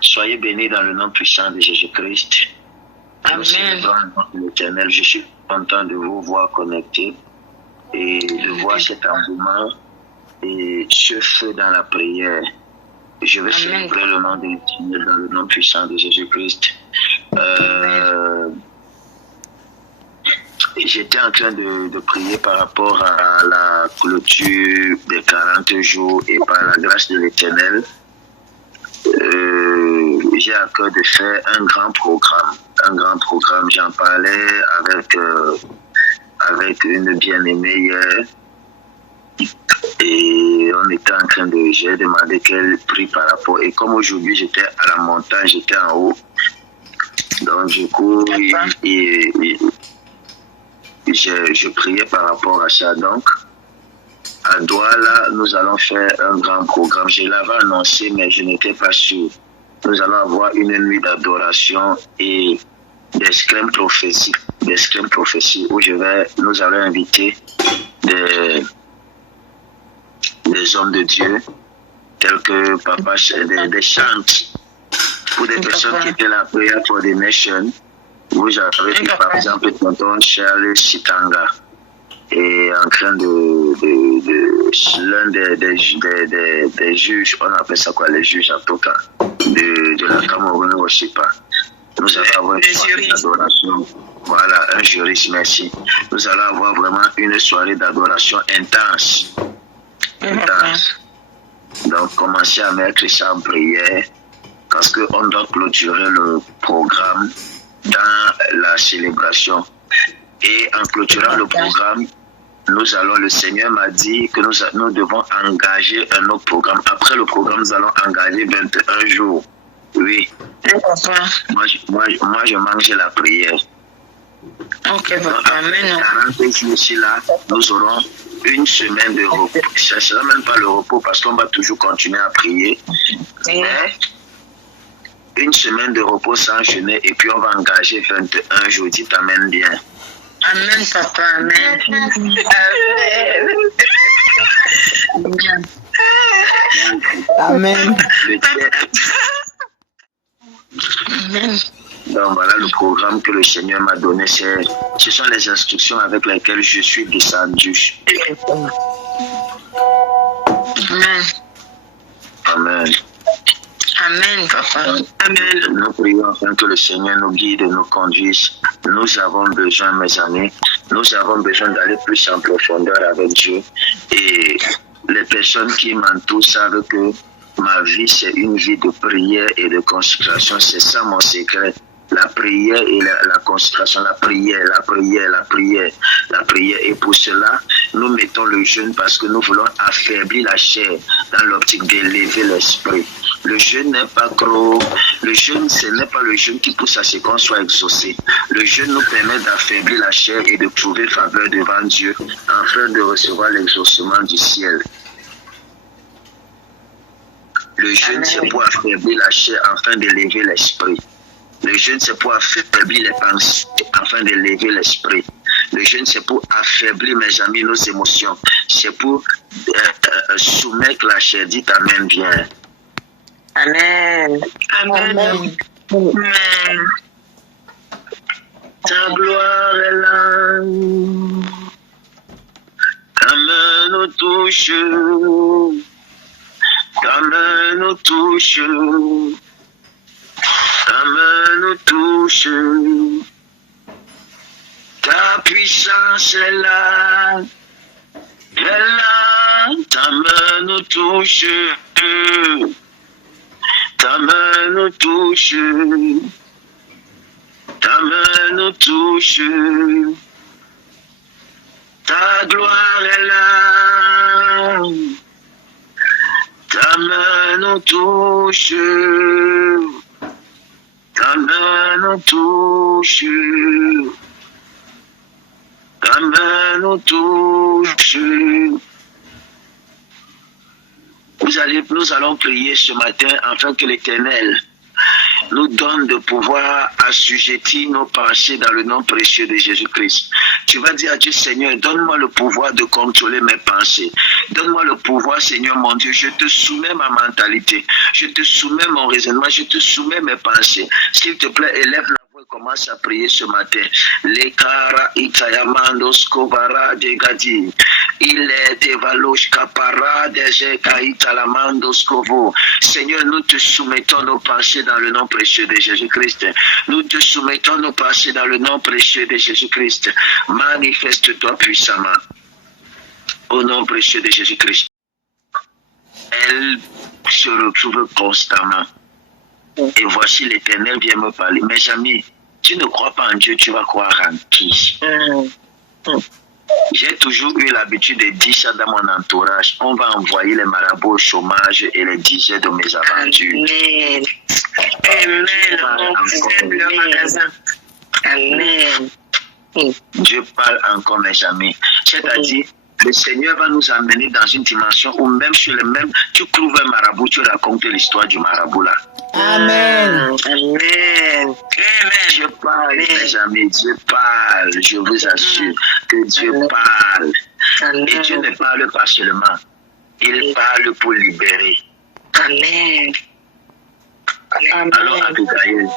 Soyez bénis dans le nom puissant de Jésus-Christ. Amen. L'Éternel, je suis content de vous voir connectés et de voir cet engouement et ce feu dans la prière. Je vais célébrer le nom de l'Éternel dans le nom puissant de Jésus-Christ. J'étais en train de prier par rapport à la clôture des 40 jours et par la grâce de l'Éternel, j'ai à cœur de faire un grand programme. J'en parlais avec une bien-aimée hier et on était en train j'ai demandé qu'elle prie par rapport, et comme aujourd'hui j'étais à la montagne, j'étais en haut, donc du coup je priais par rapport à ça. Donc à Douala, nous allons faire un grand programme. Je l'avais annoncé, mais je n'étais pas sûr. Nous allons avoir une nuit d'adoration et d'extrême prophétie où nous allons inviter des hommes de Dieu, tels que Papa, des chants pour des personnes qui étaient la Prayer for the Nation. Vous avez vu par exemple tonton Charles Chitanga et en train l'un des juges, on appelle ça quoi, les juges en tout cas, de la Cameroun, je ne sais pas. Nous allons avoir une soirée d'adoration. Voilà, un juriste, merci. Nous allons avoir vraiment une soirée d'adoration intense. Donc, commencez à mettre ça en prière parce qu'on doit clôturer le programme dans la célébration. Et en clôturant le programme, le Seigneur m'a dit que nous devons engager un autre programme. Après le programme, nous allons engager 21 jours. Oui. Moi, je mange la prière. Ok, papa. Amen. 40 jours ici, là, nous aurons une semaine de repos. Ça ne sera même pas le repos parce qu'on va toujours continuer à prier. Mais une semaine de repos sans jeûner et puis on va engager 21 jours. Dis t'amènes bien. Amen, papa. Amen. Amen. Amen. Donc voilà le programme que le Seigneur m'a donné. Ce sont les instructions avec lesquelles je suis descendu. Amen. Amen. Amen, papa. Amen. Nous prions afin que le Seigneur nous guide et nous conduise. Nous avons besoin, mes amis, nous avons besoin d'aller plus en profondeur avec Dieu. Et les personnes qui m'entourent savent que ma vie, c'est une vie de prière et de consécration. C'est ça mon secret. La prière et la consécration, la prière. Et pour cela, nous mettons le jeûne parce que nous voulons affaiblir la chair dans l'optique d'élever l'esprit. Le jeûne n'est pas gros. Le jeûne, ce n'est pas le jeûne qui pousse à ce qu'on soit exaucé. Le jeûne nous permet d'affaiblir la chair et de trouver faveur devant Dieu afin de recevoir l'exaucement du ciel. Le jeûne, c'est pour affaiblir la chair afin d'élever l'esprit. Le jeûne, c'est pour affaiblir les pensées afin d'élever l'esprit. Le jeûne, c'est pour affaiblir, mes amis, nos émotions. C'est pour soumettre la chair. Dites Amen bien. Amen. Amen. Amen. Amen. Ta gloire est là. Ta main nous touche. Ta main nous touche. Ta main nous touche. Ta puissance est là. Elle est là. Ta main nous touche. Ta main nous touche. Ta main nous touche. Ta gloire est là. Ta main nous touche. Ta main nous touche. Ta main nous touche. Nous allons prier ce matin afin que l'Éternel nous donne de pouvoir assujettir nos pensées dans le nom précieux de Jésus-Christ. Tu vas dire à Dieu, Seigneur, donne-moi le pouvoir de contrôler mes pensées. Donne-moi le pouvoir, Seigneur mon Dieu. Je te soumets ma mentalité. Je te soumets mon raisonnement. Je te soumets mes pensées. S'il te plaît, élève la voix et commence à prier ce matin. Lekara itayamando skovara de gadi. Il est devalosh kapara de jeka italamando skovo. Seigneur, nous te soumettons nos pensées dans le nom précieux de Jésus-Christ. Nous te soumettons nos pensées dans le nom précieux de Jésus-Christ. Manifeste-toi puissamment. Au nom précieux de Jésus-Christ. Elle se retrouve constamment. Et voici l'Éternel vient me parler. Mes amis, tu ne crois pas en Dieu, tu vas croire en qui? J'ai toujours eu l'habitude de dire ça dans mon entourage. On va envoyer les marabouts au chômage et les dizaines de mes aventures. Amen. Amen. Dieu parle encore, mes amis. C'est-à-dire, le Seigneur va nous amener dans une dimension où même sur le même, tu trouves un marabout, tu racontes l'histoire du marabout là. Amen. Amen. Dieu parle, mes amis, Dieu parle. Je vous assure que Dieu parle. Et Dieu ne parle pas seulement. Il parle pour libérer. Amen. Alors, Abigail,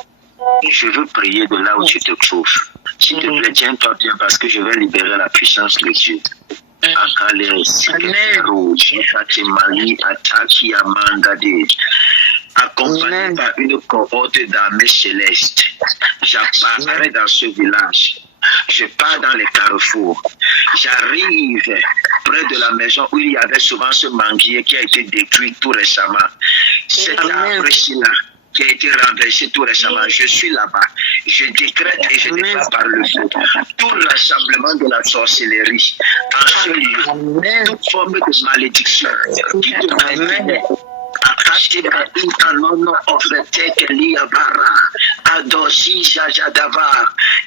je veux prier de là où tu te trouves. S'il te plaît, tiens-toi bien parce que je vais libérer la puissance de Dieu. Accompagné par une cohorte d'armées célestes, j'apparais dans ce village. Je pars dans les carrefours. J'arrive près de la maison où il y avait souvent ce manguier qui a été détruit tout récemment. Cet arbre-ci-là qui a été renversé tout récemment. Je suis là-bas. Je décrète et je déclare par le feu tout rassemblement de la sorcellerie en ce lieu. Toute forme de malédiction qui te maintienne.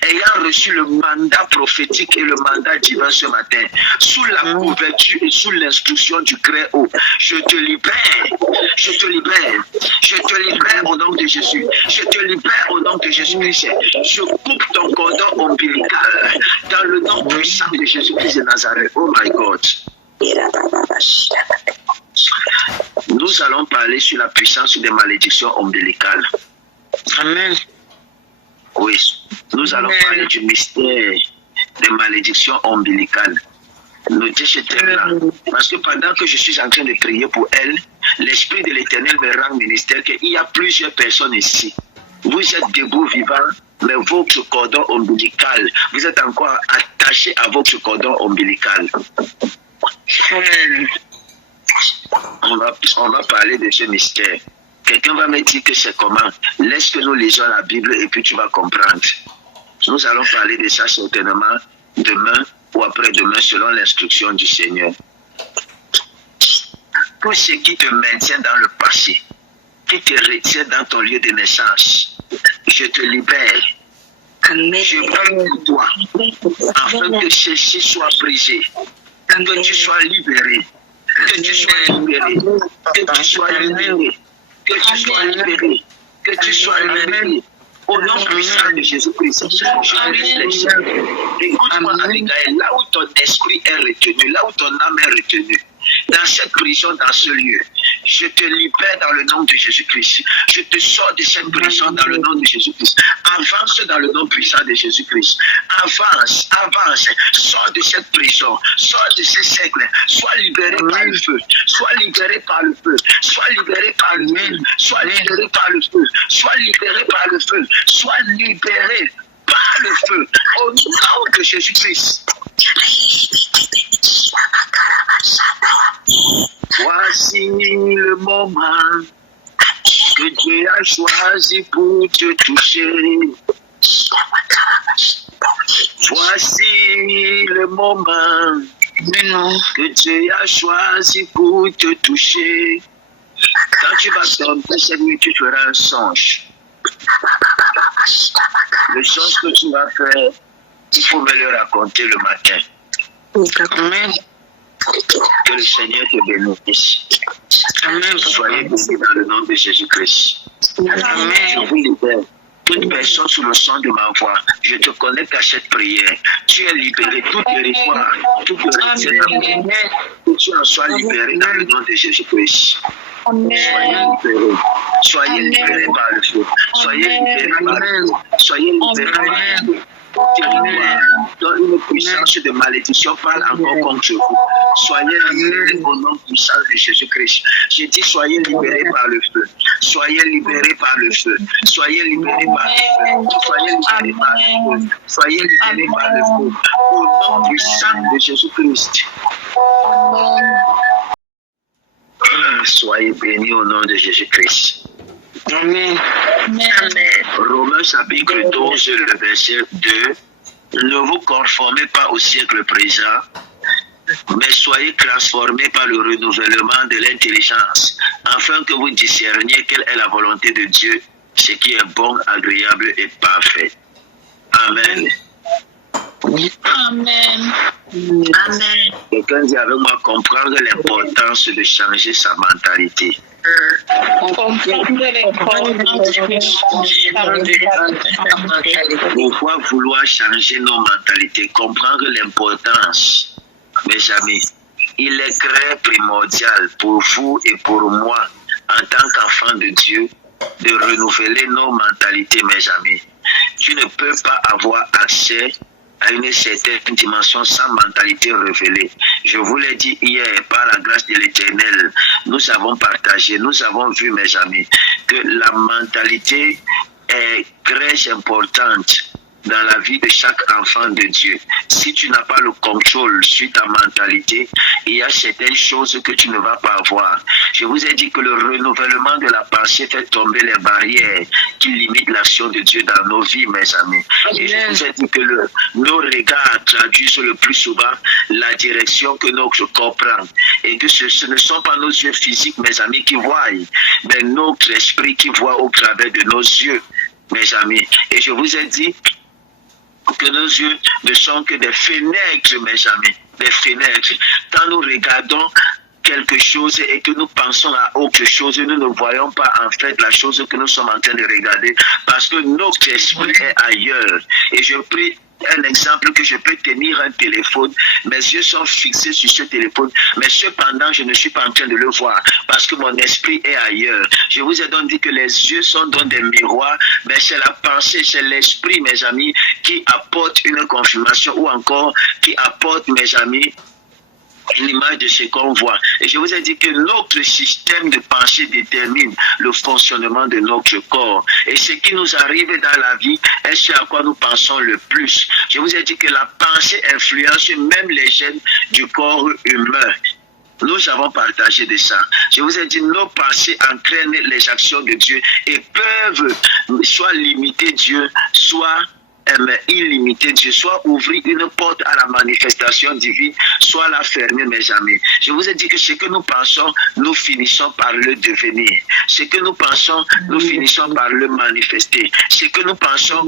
Ayant reçu le mandat prophétique et le mandat divin ce matin, sous la couverture et sous l'instruction du Très-Haut, je te libère, je te libère, je te libère au nom de Jésus, je te libère au nom de Jésus-Christ. Je coupe ton cordon ombilical dans le nom puissant de Jésus-Christ de Nazareth. Oh my God. Nous allons parler sur la puissance des malédictions ombilicales. Amen. Oui, nous allons parler du mystère des malédictions ombilicales. Notez ce thème-là. Parce que pendant que je suis en train de prier pour elle, l'Esprit de l'Éternel me rend ministère qu'il y a plusieurs personnes ici. Vous êtes debout vivants, mais votre cordon ombilical, vous êtes encore attachés à votre cordon ombilical. Amen. On va parler de ce mystère. Quelqu'un va me dire que c'est comment. Laisse que nous lisons la Bible et puis tu vas comprendre. Nous allons parler de ça certainement demain ou après-demain selon l'instruction du Seigneur. Tout ce qui te maintient dans le passé, qui te retient dans ton lieu de naissance, je te libère. Amen. Je prie pour toi afin que ceci soit brisé, que tu sois libéré. Que tu sois libéré, que tu sois libéré, que tu sois libéré, que tu sois libéré. Au nom puissant de Jésus-Christ, je brise les chaînes. Écoute-moi, Abigail, là où ton esprit est retenu, là où ton âme est retenue, dans cette prison, dans ce lieu, je te libère dans le nom de Jésus-Christ. Je te sors de cette prison dans le nom de Jésus-Christ. Avance dans le nom puissant de Jésus-Christ. Avance, avance. Sors de cette prison. Sors de ces cercles. Sois libéré par le feu. Sois libéré par le feu. Sois libéré par le feu. Sois libéré par le feu. Sois libéré par le feu. Sois libéré par le feu. Au nom de Jésus-Christ. Voici le moment que Dieu a choisi pour te toucher. Voici le moment que Dieu a choisi pour te toucher. Quand tu vas dormir cette nuit, tu feras un songe. Le songe que tu vas faire, il faut me le raconter le matin. Amen. Que le Seigneur te bénisse. Amen. Soyez bénis dans le nom de Jésus-Christ. Je vous libère. Toute personne sous le son de ma voix, je te connecte à cette prière. Tu es libéré, tout territoire, tout territoire. Que tu en sois libéré dans le nom de Jésus-Christ. Soyez libérés par le feu. Soyez libérés par le feu. Soyez libérés par le feu. Dans une puissance de malédiction parle encore contre vous. Soyez libérés au nom puissant de Jésus-Christ. Je dis soyez libérés par le feu. Soyez libérés par le feu. Soyez libérés par le feu. Soyez libérés par le feu. Soyez libérés par le feu. Au nom puissant de Jésus-Christ. Soyez bénis au nom de Jésus-Christ. Amen. Romains chapitre 12, le verset 2. Ne vous conformez pas au siècle présent, mais soyez transformés par le renouvellement de l'intelligence, afin que vous discerniez quelle est la volonté de Dieu, ce qui est bon, agréable et parfait. Amen. Amen. Amen. Quelqu'un dit avec moi, comprendre l'importance de changer sa mentalité. Pourquoi vouloir changer nos mentalités? Comprendre l'importance, mes amis. Il est très primordial pour vous et pour moi, en tant qu'enfants de Dieu, de renouveler nos mentalités, mes amis. Tu ne peux pas avoir accès à une certaine dimension sans mentalité révélée. Je vous l'ai dit hier, par la grâce de l'Éternel, nous avons partagé, nous avons vu, mes amis, que la mentalité est très importante dans la vie de chaque enfant de Dieu. Si tu n'as pas le contrôle sur ta mentalité, il y a certaines choses que tu ne vas pas avoir. Je vous ai dit que le renouvellement de la pensée fait tomber les barrières qui limitent l'action de Dieu dans nos vies, mes amis. Et je vous ai dit que nos regards traduisent le plus souvent la direction que notre corps prend. Et que ce ne sont pas nos yeux physiques, mes amis, qui voient, mais notre esprit qui voit au travers de nos yeux, mes amis. Et je vous ai dit que nos yeux ne sont que des fenêtres, mes amis, des fenêtres. Quand nous regardons quelque chose et que nous pensons à autre chose, nous ne voyons pas en fait la chose que nous sommes en train de regarder parce que notre esprit est ailleurs. Et je prie un exemple que je peux tenir un téléphone, mes yeux sont fixés sur ce téléphone, mais cependant je ne suis pas en train de le voir parce que mon esprit est ailleurs. Je vous ai donc dit que les yeux sont dans des miroirs, mais c'est la pensée, c'est l'esprit, mes amis, qui apporte une confirmation ou encore qui apporte, mes amis, l'image de ce qu'on voit. Et je vous ai dit que notre système de pensée détermine le fonctionnement de notre corps. Et ce qui nous arrive dans la vie est ce à quoi nous pensons le plus. Je vous ai dit que la pensée influence même les gènes du corps humain. Nous avons partagé de ça. Je vous ai dit, nos pensées entraînent les actions de Dieu et peuvent soit limiter Dieu, soit illimité Dieu, soit ouvrir une porte à la manifestation divine, soit la fermer, mes amis. Je vous ai dit que ce que nous pensons, nous finissons par le devenir. Ce que nous pensons, nous finissons par le manifester. Ce que nous pensons,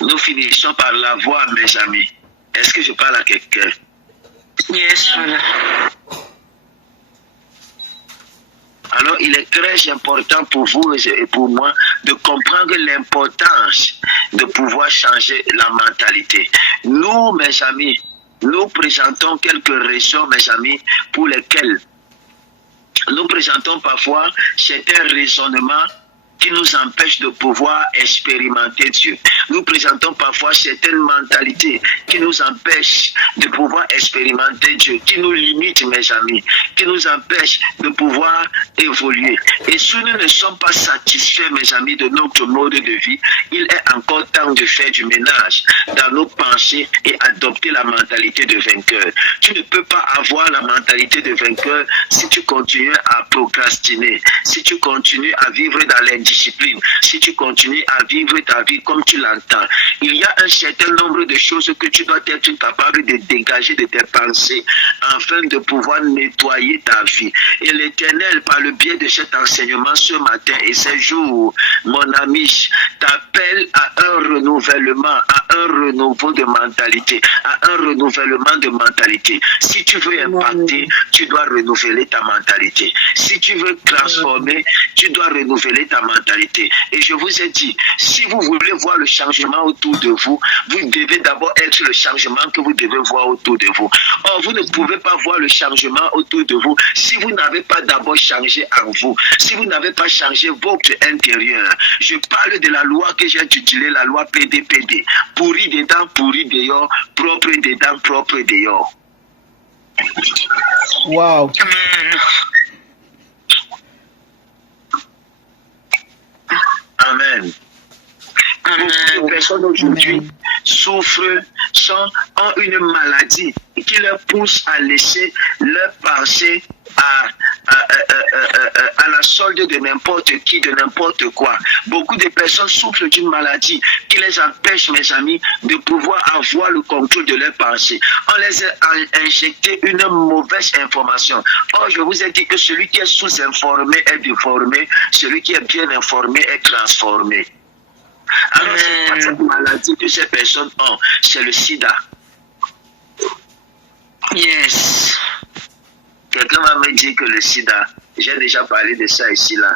nous finissons par l'avoir, mes amis. Est-ce que je parle à quelqu'un? Yes, Alors, il est très important pour vous et pour moi de comprendre l'importance de pouvoir changer la mentalité. Nous, mes amis, nous présentons quelques raisons, mes amis, pour lesquelles nous présentons parfois certains raisonnements qui nous empêchent de pouvoir expérimenter Dieu. Nous présentons parfois certaines mentalités qui nous empêchent de pouvoir expérimenter Dieu, qui nous limitent, mes amis, qui nous empêchent de pouvoir évoluer. Et si nous ne sommes pas satisfaits, mes amis, de notre mode de vie, il est encore temps de faire du ménage dans nos pensées et adopter la mentalité de vainqueur. Tu ne peux pas avoir la mentalité de vainqueur si tu continues à procrastiner, si tu continues à vivre dans l'indiscipline, si tu continues à vivre ta vie comme tu l'entends temps. Il y a un certain nombre de choses que tu dois être capable de dégager de tes pensées afin de pouvoir nettoyer ta vie. Et l'Éternel, par le biais de cet enseignement ce matin et ces jours, mon ami, t'appelle à un renouvellement, à un renouveau de mentalité, à un renouvellement de mentalité. Si tu veux impacter, tu dois renouveler ta mentalité. Si tu veux transformer, tu dois renouveler ta mentalité. Et je vous ai dit, si vous voulez voir le changement autour de vous, vous devez d'abord être le changement que vous devez voir autour de vous. Or, vous ne pouvez pas voir le changement autour de vous si vous n'avez pas d'abord changé en vous, si vous n'avez pas changé votre intérieur. Je parle de la loi que j'ai intitulée la loi PDPD. Pourri dedans, pourri dehors, propre dedans, propre dehors. Wow. Amen. Beaucoup de personnes aujourd'hui souffrent, ont une maladie qui leur pousse à laisser leur pensée à la solde de n'importe qui, de n'importe quoi. Beaucoup de personnes souffrent d'une maladie qui les empêche, mes amis, de pouvoir avoir le contrôle de leurs pensées. On les a injecté une mauvaise information. Or, je vous ai dit que celui qui est sous-informé est déformé, celui qui est bien informé est transformé. Alors, c'est pas cette maladie que ces personnes ont, c'est le sida. Yes. Quelqu'un m'a dit que le sida, j'ai déjà parlé de ça ici, là,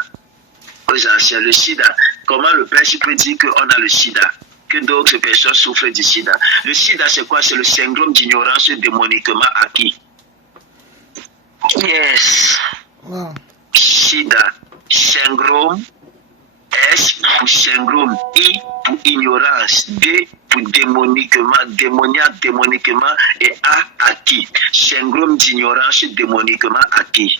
aux anciens, le sida, comment le père peut dire qu'on a le sida, que d'autres personnes souffrent du sida. Le sida, c'est quoi? C'est le syndrome d'ignorance démoniquement acquis. Yes. Wow. Sida, syndrome, S pour syndrome, I pour ignorance, D pour démoniquement, démoniaque, démoniquement, et A acquis. Syndrome d'ignorance démoniquement acquis.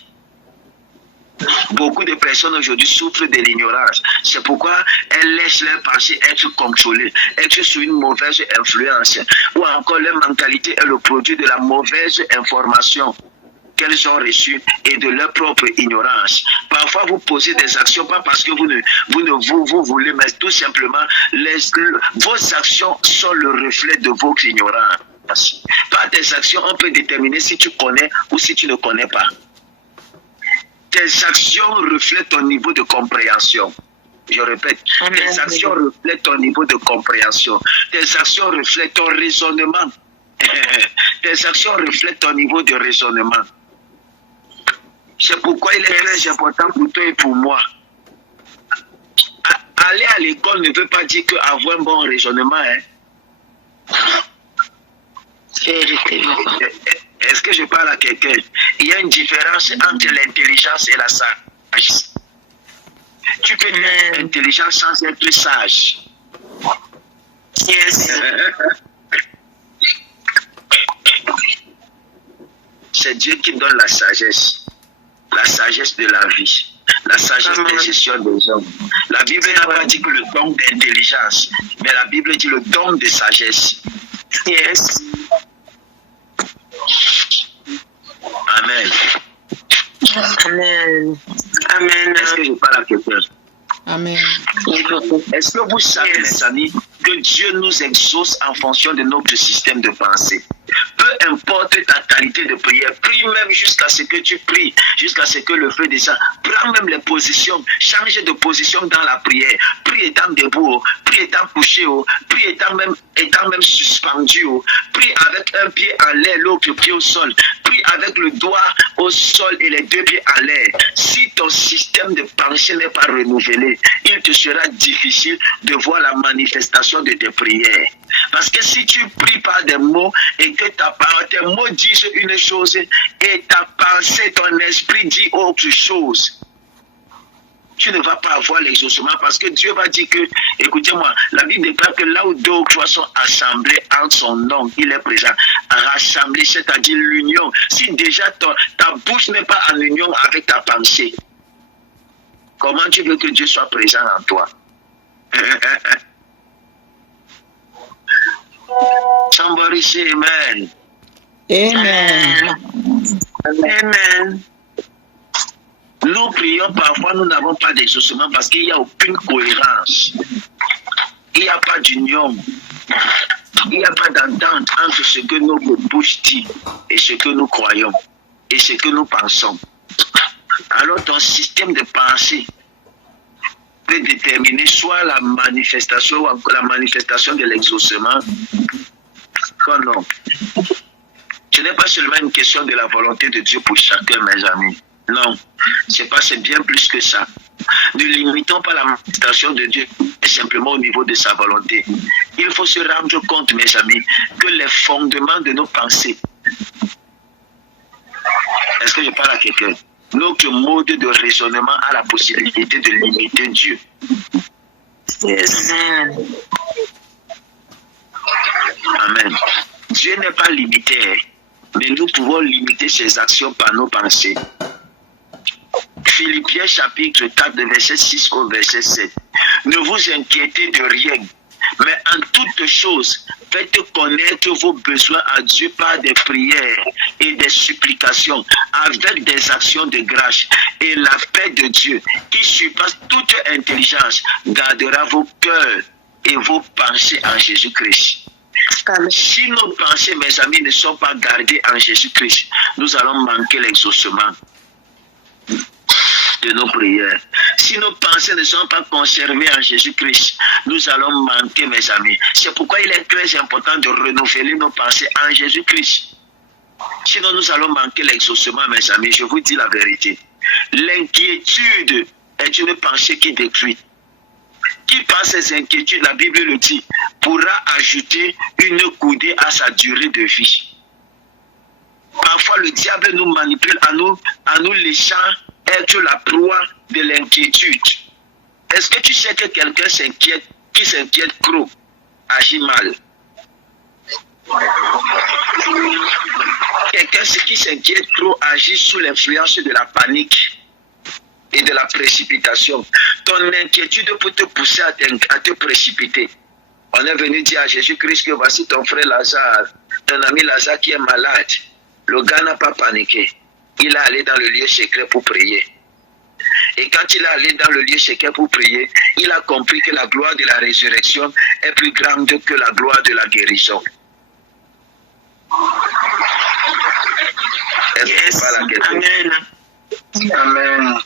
Beaucoup de personnes aujourd'hui souffrent de l'ignorance. C'est pourquoi elles laissent leurs pensées être contrôlées, être sous une mauvaise influence. Ou encore leur mentalité est le produit de la mauvaise information qu'elles ont reçues et de leur propre ignorance. Parfois, vous posez des actions, pas parce que vous voulez, mais tout simplement, vos actions sont le reflet de votre ignorance. Par tes actions, on peut déterminer si tu connais ou si tu ne connais pas. Tes actions reflètent ton niveau de compréhension. Je répète, tes actions reflètent ton niveau de compréhension. Tes actions reflètent ton raisonnement. Tes actions reflètent ton niveau de raisonnement. C'est pourquoi il est très important pour toi et pour moi. Aller à l'école ne veut pas dire qu'avoir un bon raisonnement. Est-ce que je parle à quelqu'un? Il y a une différence entre l'intelligence et la sagesse. Tu peux être intelligent sans être sage. Yes. C'est Dieu qui donne la sagesse de la vie, la sagesse de gestion des hommes. La Bible n'a pas dit que le don d'intelligence, mais la Bible dit le don de sagesse. Yes. Amen. Amen. Amen. Est-ce que je parle à quelqu'un? Amen. Est-ce que vous savez, mes amis, que Dieu nous exauce en fonction de notre système de pensée? Peu importe ta qualité de prière, prie même jusqu'à ce que tu pries, jusqu'à ce que le feu descende. Prends même les positions, change de position dans la prière. Prie étant debout, prie étant couché, prie étant même suspendu, prie avec un pied en l'air, l'autre pied au sol. Prie avec le doigt au sol et les deux pieds en l'air. Si ton système de pensée n'est pas renouvelé, il te sera difficile de voir la manifestation de tes prières. Parce que si tu pries par des mots et que tes mots disent une chose et ta pensée, ton esprit dit autre chose, tu ne vas pas avoir l'exaucement parce que Dieu va dire que, écoutez-moi, la Bible déclare que là où deux ou trois sont assemblés en son nom, il est présent. Rassembler, c'est-à-dire l'union. Si déjà ta bouche n'est pas en union avec ta pensée, comment tu veux que Dieu soit présent en toi? Somebody say amen. Amen. Amen. Nous prions parfois, nous n'avons pas d'exaucement parce qu'il n'y a aucune cohérence. il n'y a pas d'union, il n'y a pas d'entente entre ce que nos bouches disent et ce que nous croyons et ce que nous pensons. Alors ton système de pensée peut déterminer soit la manifestation de l'exaucement, soit non. Ce n'est pas seulement une question de la volonté de Dieu pour chacun, mes amis. Non, c'est bien plus que ça. Ne limitons pas la manifestation de Dieu simplement au niveau de sa volonté. Il faut se rendre compte, mes amis, que les fondements de nos pensées, est-ce que je parle à quelqu'un? Notre mode de raisonnement a la possibilité de limiter Dieu. Yes. Amen. Dieu n'est pas limité, mais nous pouvons limiter ses actions par nos pensées. Philippiens chapitre 4, verset 6 au verset 7. Ne vous inquiétez de rien, mais en toutes choses, faites connaître vos besoins à Dieu par des prières et des supplications, avec des actions de grâce. Et la paix de Dieu, qui surpasse toute intelligence, gardera vos cœurs et vos pensées en Jésus-Christ. Si nos pensées, mes amis, ne sont pas gardées en Jésus-Christ, nous allons manquer l'exaucement de nos prières. Si nos pensées ne sont pas conservées en Jésus-Christ, nous allons manquer, mes amis. C'est pourquoi il est très important de renouveler nos pensées en Jésus-Christ. Sinon, nous allons manquer l'exaucement, mes amis. Je vous dis la vérité. L'inquiétude est une pensée qui détruit. Qui par ses inquiétudes, la Bible le dit, pourra ajouter une coudée à sa durée de vie. Parfois, le diable nous manipule en nous laissant être la proie de l'inquiétude. Est-ce que tu sais que quelqu'un qui s'inquiète trop, agit mal? Quelqu'un qui s'inquiète trop agit sous l'influence de la panique et de la précipitation. Ton inquiétude peut te pousser à te précipiter. On est venu dire à Jésus-Christ que voici ton frère Lazare, ton ami Lazare qui est malade. Le gars n'a pas paniqué. Il est allé dans le lieu secret pour prier. Et quand il est allé dans le lieu secret pour prier, il a compris que la gloire de la résurrection est plus grande que la gloire de la guérison. Yes. Amen. Amen.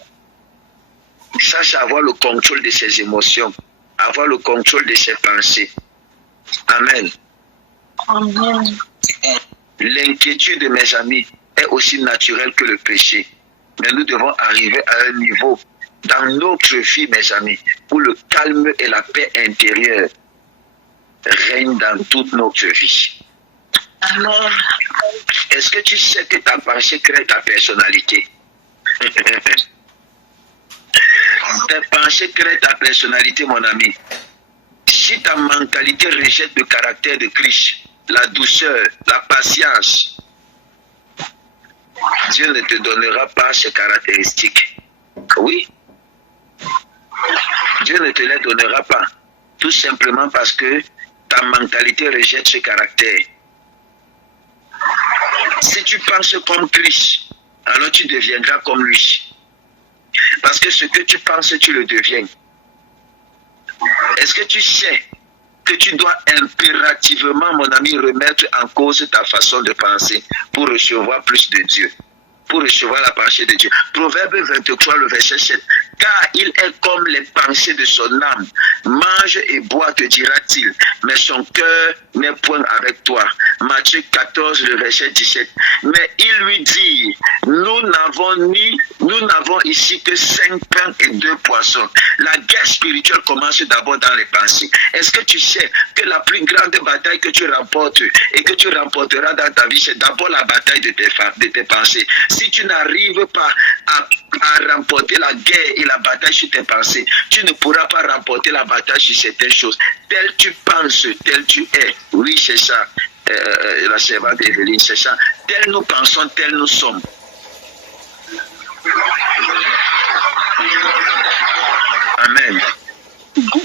Sache avoir le contrôle de ses émotions, avoir le contrôle de ses pensées. Amen. Amen. L'inquiétude, mes amis, est aussi naturelle que le péché. Mais nous devons arriver à un niveau dans notre vie, mes amis, où le calme et la paix intérieure règnent dans toute notre vie. Amen. Est-ce que tu sais que ta pensée crée ta personnalité? Tes pensées créent ta personnalité, mon ami. Si ta mentalité rejette le caractère de Christ, la douceur, la patience, Dieu ne te donnera pas ces caractéristiques. Oui. Dieu ne te les donnera pas. Tout simplement parce que ta mentalité rejette ce caractère. Si tu penses comme Christ, alors tu deviendras comme lui. Parce que ce que tu penses, tu le deviens. Est-ce que tu sais que tu dois impérativement, mon ami, remettre en cause ta façon de penser pour recevoir plus de Dieu, pour recevoir la pensée de Dieu? Proverbe 23, le verset 7. Car il est comme les pensées de son âme. Mange et bois, te dira-t-il, mais son cœur n'est point avec toi. Matthieu 14, le verset 17. Mais il lui dit, nous n'avons ici que 5 pains et 2 poissons. La guerre spirituelle commence d'abord dans les pensées. Est-ce que tu sais que la plus grande bataille que tu remportes et que tu remporteras dans ta vie, c'est d'abord la bataille de tes pensées. Si tu n'arrives pas à remporter la guerre et la bataille sur tes pensées, tu ne pourras pas remporter la bataille sur certaines choses. Tel tu penses, tel tu es. Oui, c'est ça. La servante Evelyne, c'est ça. Tel nous pensons, tel nous sommes. Amen.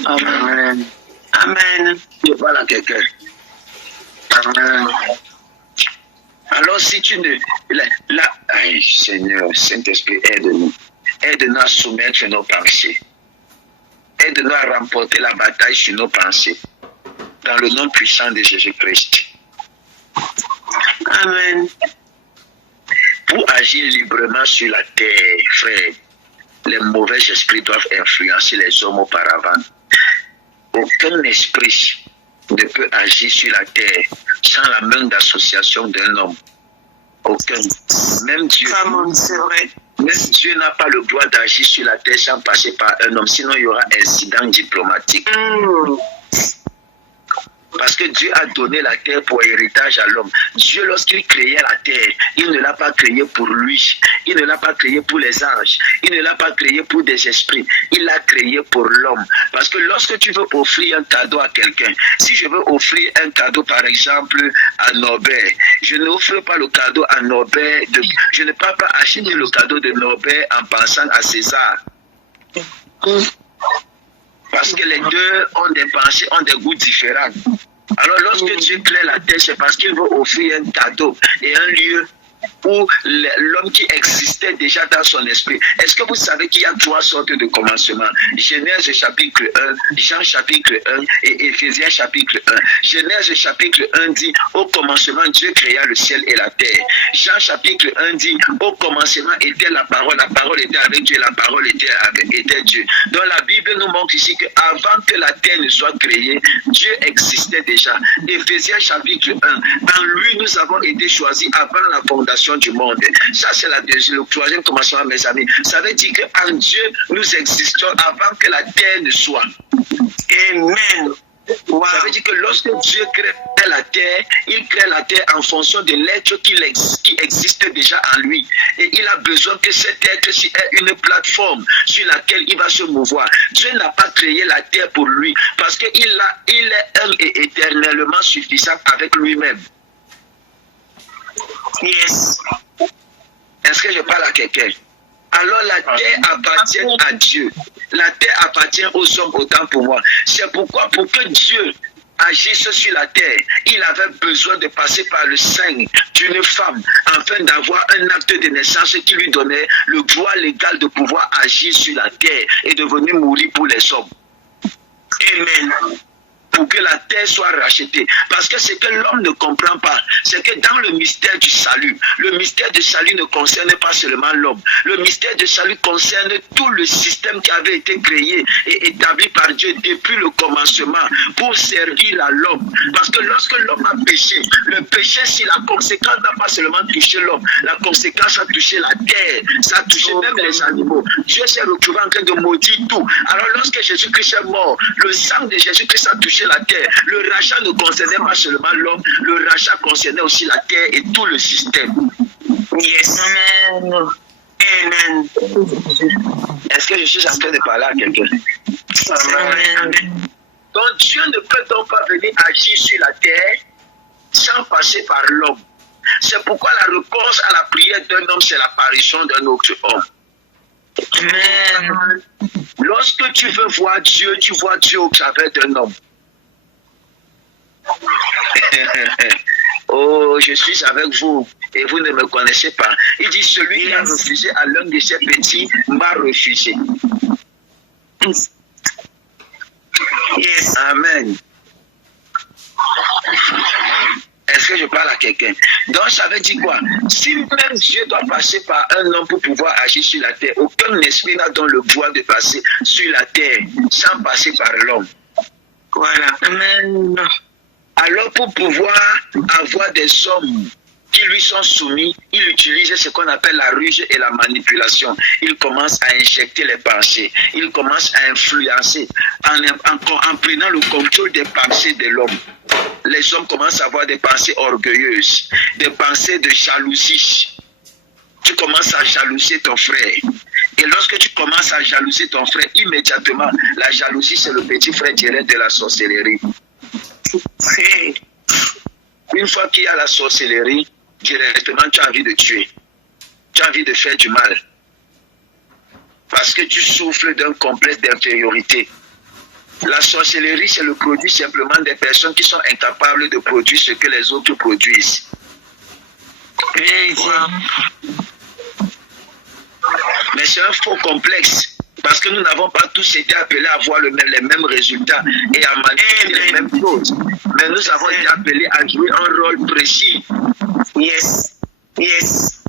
Amen. Amen. Je parle à quelqu'un. Amen. Alors si tu ne... Seigneur, Saint-Esprit, aide-nous. Aide-nous à soumettre nos pensées. aide-nous à remporter la bataille sur nos pensées. Dans le nom puissant de Jésus-Christ. Amen. Pour agir librement sur la terre, frère, les mauvais esprits doivent influencer les hommes auparavant. Aucun esprit ne peut agir sur la terre sans la main d'association d'un homme. Aucun. Même Dieu. C'est vrai. Même Dieu n'a pas le droit d'agir sur la terre sans passer par un homme, sinon il y aura incident diplomatique. Parce que Dieu a donné la terre pour héritage à l'homme. Dieu, lorsqu'il créait la terre, il ne l'a pas créée pour lui. Il ne l'a pas créée pour les anges. Il ne l'a pas créée pour des esprits. Il l'a créée pour l'homme. Parce que lorsque tu veux offrir un cadeau à quelqu'un, si je veux offrir un cadeau par exemple à Norbert, je n'offre pas le cadeau à Norbert. Je ne peux pas acheter le cadeau de Norbert en pensant à César. Parce que les deux ont des pensées, ont des goûts différents. Alors lorsque Dieu crée la terre, c'est parce qu'il veut offrir un cadeau et un lieu où l'homme qui existait déjà dans son esprit. Est-ce que vous savez qu'il y a 3 sortes de commencements? Genèse chapitre 1, Jean chapitre 1 et Éphésiens chapitre 1. Genèse chapitre 1 dit, au commencement Dieu créa le ciel et la terre. Jean chapitre 1 dit, au commencement était la parole était avec Dieu, la parole était Dieu. Donc la Bible nous montre ici qu'avant que la terre ne soit créée, Dieu existait déjà. Éphésiens chapitre 1, en lui nous avons été choisis avant la fondation du monde. Ça c'est le 3e commencement, mes amis. Ça veut dire qu'en Dieu nous existons avant que la terre ne soit. Amen. Wow. Ça veut dire que lorsque Dieu crée la terre, il crée la terre en fonction de l'être qui existe déjà en lui. Et il a besoin que cet être-ci ait une plateforme sur laquelle il va se mouvoir. Dieu n'a pas créé la terre pour lui parce qu'il est un et éternellement suffisant avec lui-même. Yes. Est-ce que je parle à quelqu'un? Alors la terre appartient à Dieu. La terre appartient aux hommes autant pour moi. C'est pourquoi pour que Dieu agisse sur la terre, il avait besoin de passer par le sein d'une femme afin d'avoir un acte de naissance qui lui donnait le droit légal de pouvoir agir sur la terre et de venir mourir pour les hommes. Amen. Pour que la terre soit rachetée. Parce que ce que l'homme ne comprend pas, c'est que dans le mystère du salut ne concerne pas seulement l'homme. Le mystère du salut concerne tout le système qui avait été créé et établi par Dieu depuis le commencement pour servir à l'homme. Parce que lorsque l'homme a péché, le péché, si la conséquence n'a pas seulement touché l'homme, la conséquence a touché la terre, ça a touché même les animaux. Dieu s'est retrouvé en train de maudire tout. Alors lorsque Jésus-Christ est mort, le sang de Jésus-Christ a touché la terre. Le rachat ne concernait pas seulement l'homme, le rachat concernait aussi la terre et tout le système. Yes. Amen. Amen. Est-ce que je suis en train de parler à quelqu'un? Amen. Donc Dieu ne peut donc pas venir agir sur la terre sans passer par l'homme. C'est pourquoi la réponse à la prière d'un homme, c'est l'apparition d'un autre homme. Amen. Lorsque tu veux voir Dieu, tu vois Dieu au travers d'un homme. Oh, je suis avec vous et vous ne me connaissez pas. Il dit, celui qui a refusé à l'un de ses petits m'a refusé. Yes. Amen. Est-ce que je parle à quelqu'un? Donc ça veut dire quoi? Si même Dieu doit passer par un homme pour pouvoir agir sur la terre, aucun esprit n'a donc le droit de passer sur la terre sans passer par l'homme. Voilà. Amen. Alors pour pouvoir avoir des hommes qui lui sont soumis, il utilise ce qu'on appelle la ruse et la manipulation. Il commence à injecter les pensées. Il commence à influencer en prenant le contrôle des pensées de l'homme. Les hommes commencent à avoir des pensées orgueilleuses, des pensées de jalousie. Tu commences à jalouser ton frère. Et lorsque tu commences à jalouser ton frère, immédiatement, la jalousie, c'est le petit frère direct de la sorcellerie. Une fois qu'il y a la sorcellerie, directement, tu as envie de tuer. Tu as envie de faire du mal. Parce que tu souffres d'un complexe d'infériorité. La sorcellerie, c'est le produit simplement des personnes qui sont incapables de produire ce que les autres produisent. Mais c'est un faux complexe. Parce que nous n'avons pas tous été appelés à voir les mêmes résultats et à manifester les mêmes choses. Mais nous avons été appelés à jouer un rôle précis. Yes. Yes.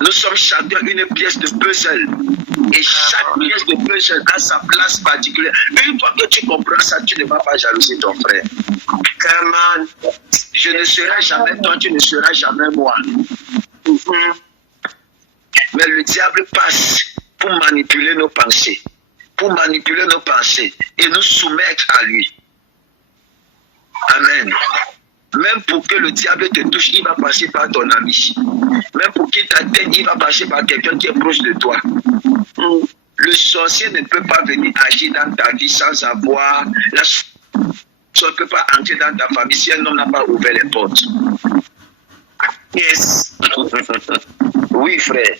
Nous sommes chacun une pièce de puzzle. Et chaque pièce de puzzle a sa place particulière. Une fois que tu comprends ça, tu ne vas pas jalouser ton frère. Come on. Je ne serai jamais toi, tu ne seras jamais moi. Mais le diable passe pour manipuler nos pensées. Pour manipuler nos pensées et nous soumettre à lui. Amen. Même pour que le diable te touche, il va passer par ton ami. Même pour qu'il t'atteigne, il va passer par quelqu'un qui est proche de toi. Le sorcier ne peut pas venir agir dans ta vie sans avoir la sorcière ne peut pas entrer dans ta famille si un homme n'a pas ouvert les portes. Yes. Oui, frère.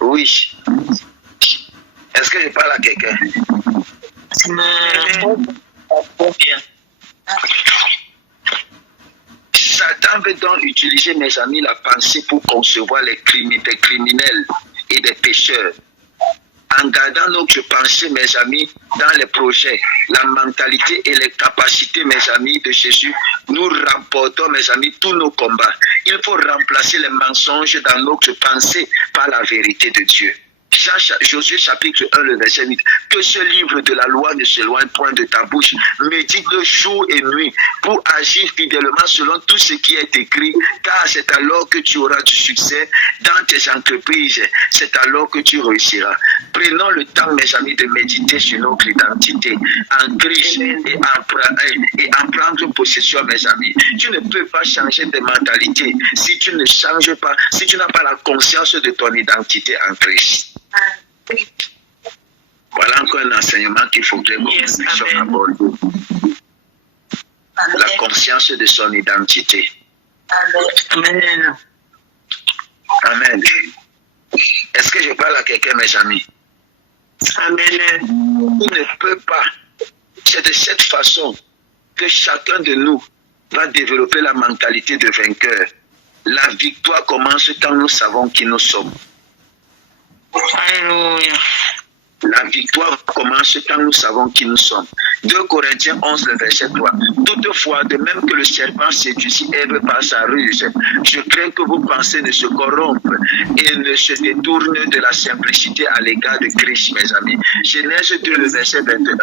Oui. Est-ce que je parle à quelqu'un? Satan veut donc utiliser, mes amis, la pensée pour concevoir des criminels et des pécheurs. En gardant notre pensée, mes amis, dans les projets, la mentalité et les capacités, mes amis, de Jésus, nous remportons, mes amis, tous nos combats. Il faut remplacer les mensonges dans notre pensée par la vérité de Dieu. Josué chapitre 1, le verset 8. Que ce livre de la loi ne s'éloigne point de ta bouche. Médite-le jour et nuit pour agir fidèlement selon tout ce qui est écrit, car c'est alors que tu auras du succès dans tes entreprises. C'est alors que tu réussiras. Prenons le temps, mes amis, de méditer sur notre identité en Christ et en prendre possession, mes amis. Tu ne peux pas changer de mentalité si tu ne changes pas, si tu n'as pas la conscience de ton identité en Christ. Voilà encore un enseignement qu'il faudrait que nous puissions aborder. La conscience de son identité. Amen. Amen. Est-ce que je parle à quelqu'un, mes amis? Amen. On ne peut pas. C'est de cette façon que chacun de nous va développer la mentalité de vainqueur. La victoire commence quand nous savons qui nous sommes. Alléluia. La victoire commence quand nous savons qui nous sommes. 2 Corinthiens 11, le verset 3. Toutefois, de même que le serpent séduisit Ève par sa ruse, je crains que vos pensées ne se corrompent et ne se détournent de la simplicité à l'égard de Christ, mes amis. Genèse 2, le verset 21.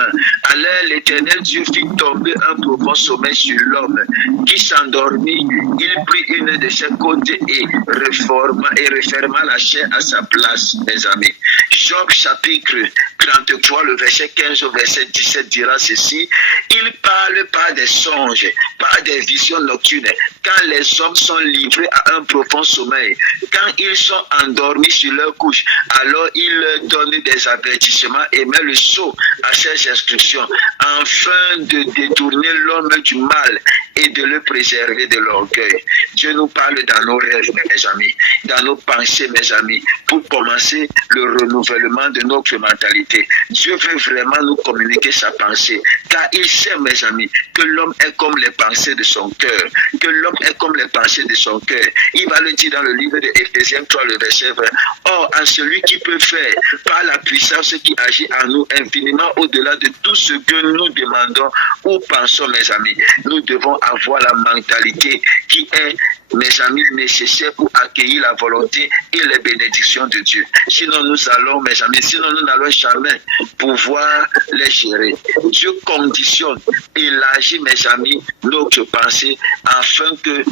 Alors l'Éternel Dieu fit tomber un profond sommeil sur l'homme qui s'endormit. Il prit une de ses côtes et referma la chair à sa place, mes amis. Job chapitre 33, le verset 15 au verset 17 dira ceci. Il parle par des songes, par des visions nocturnes, quand les hommes sont livrés à un profond sommeil, quand ils sont endormis sur leur couche, alors il leur donne des avertissements et met le sceau à ses instructions, afin de détourner l'homme du mal et de le préserver de l'orgueil. Dieu nous parle dans nos rêves, mes amis, dans nos pensées, mes amis, pour commencer le renouvellement de notre mentalité. Dieu veut vraiment nous communiquer sa pensée, car il sait, mes amis, que l'homme est comme les pensées de son cœur, que l'homme est comme les pensées de son cœur. Il va le dire dans le livre de Éphésiens 3, le verset 20. Or, à celui qui peut faire, par la puissance qui agit en nous, infiniment au-delà de tout ce que nous demandons ou pensons, mes amis, nous devons avoir la mentalité qui est, mes amis, nécessaire pour accueillir la volonté et les bénédictions de Dieu. Sinon, nous allons, mes amis, sinon nous n'allons jamais pouvoir les gérer. Dieu conditionne, élargit, mes amis, notre pensée afin que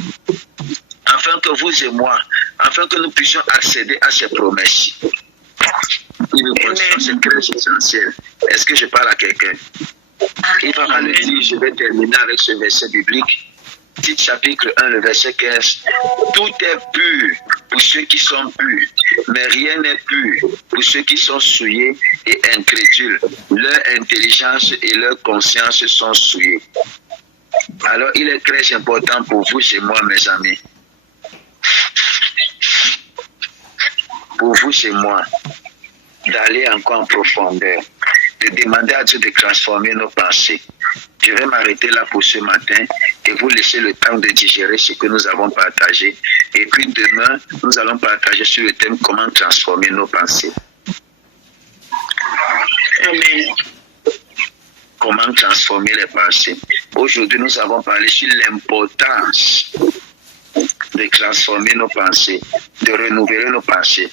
vous et moi, afin que nous puissions accéder à ces promesses. Une condition, c'est très essentiel. Est-ce que je parle à quelqu'un? Il va mal le dire, je vais terminer avec ce verset biblique. Tite chapitre 1, le verset 15. Tout est pur pour ceux qui sont purs, mais rien n'est pur pour ceux qui sont souillés et incrédules. Leur intelligence et leur conscience sont souillées. Alors, il est très important pour vous et moi, mes amis, pour vous et moi, d'aller encore en profondeur, de demander à Dieu de transformer nos pensées. Je vais m'arrêter là pour ce matin et vous laisser le temps de digérer ce que nous avons partagé. Et puis demain, nous allons partager sur le thème comment transformer nos pensées. Amen. Comment transformer les pensées. Aujourd'hui, nous avons parlé sur l'importance de transformer nos pensées, de renouveler nos pensées.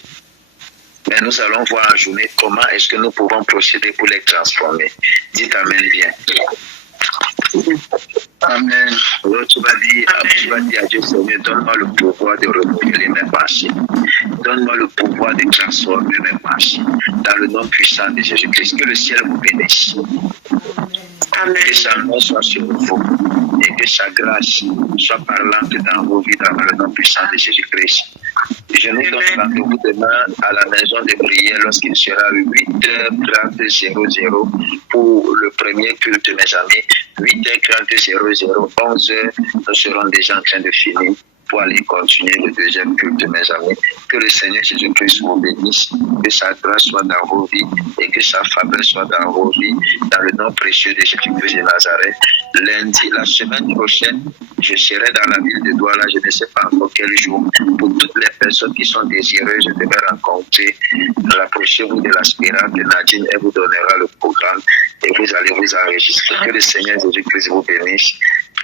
Mais nous allons voir en journée comment est-ce que nous pouvons procéder pour les transformer. Dites Amen bien. Amen. Alors, tu vas dire à Dieu, Seigneur, donne-moi le pouvoir de renouveler mes pensées. Donne-moi le pouvoir de transformer mes pensées. Dans le nom puissant de Jésus-Christ, que le ciel vous bénisse. Que sa main soit sur vous et que sa grâce soit parlante dans vos vies dans le nom puissant de Jésus-Christ. Je nous donne rendez-vous demain à la maison de prière lorsqu'il sera 8h30 pour le premier culte, mes amis. 8h30 11h, nous serons déjà en train de finir pour aller continuer le deuxième culte, mes amis. Que le Seigneur Jésus-Christ vous bénisse, que sa grâce soit dans vos vies et que sa faveur soit dans vos vies, dans le nom précieux de Jésus-Christ de Nazareth. Lundi, la semaine prochaine, je serai dans la ville de Douala, je ne sais pas encore quel jour, pour toutes les personnes qui sont désireuses de me rencontrer. Rapprochez-vous de l'aspirante de Nadine, elle vous donnera le programme et vous allez vous enregistrer. Que le Seigneur Jésus-Christ vous bénisse.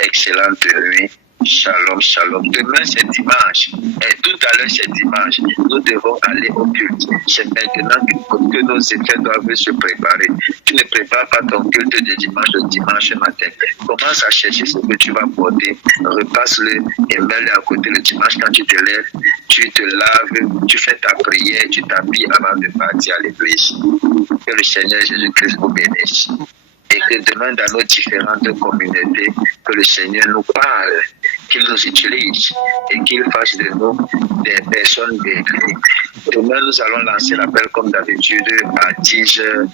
Excellente nuit. Shalom, shalom. Demain, c'est dimanche. Et tout à l'heure, c'est dimanche. Nous devons aller au culte. C'est maintenant que nos étudiants doivent se préparer. Tu ne prépares pas ton culte de dimanche le dimanche matin. Commence à chercher ce que tu vas porter. Repasse-le et mets-le à côté le dimanche quand tu te lèves. Tu te laves, tu fais ta prière, tu t'habilles avant de partir à l'église. Que le Seigneur Jésus-Christ vous bénisse. Et que demain, dans nos différentes communautés, que le Seigneur nous parle, qu'il nous utilise et qu'il fasse de nous des personnes bénies. Demain, nous allons lancer l'appel comme d'habitude à 10h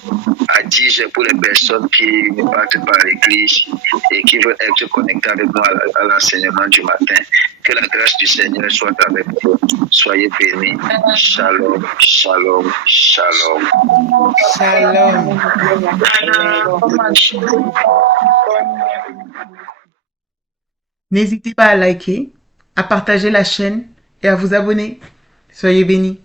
pour les personnes qui ne partent pas à l'église et qui veulent être connectées avec nous à l'enseignement du matin. Que la grâce du Seigneur soit avec vous. Soyez bénis. Shalom, shalom, shalom. Shalom. N'hésitez pas à liker, à partager la chaîne et à vous abonner. Soyez bénis.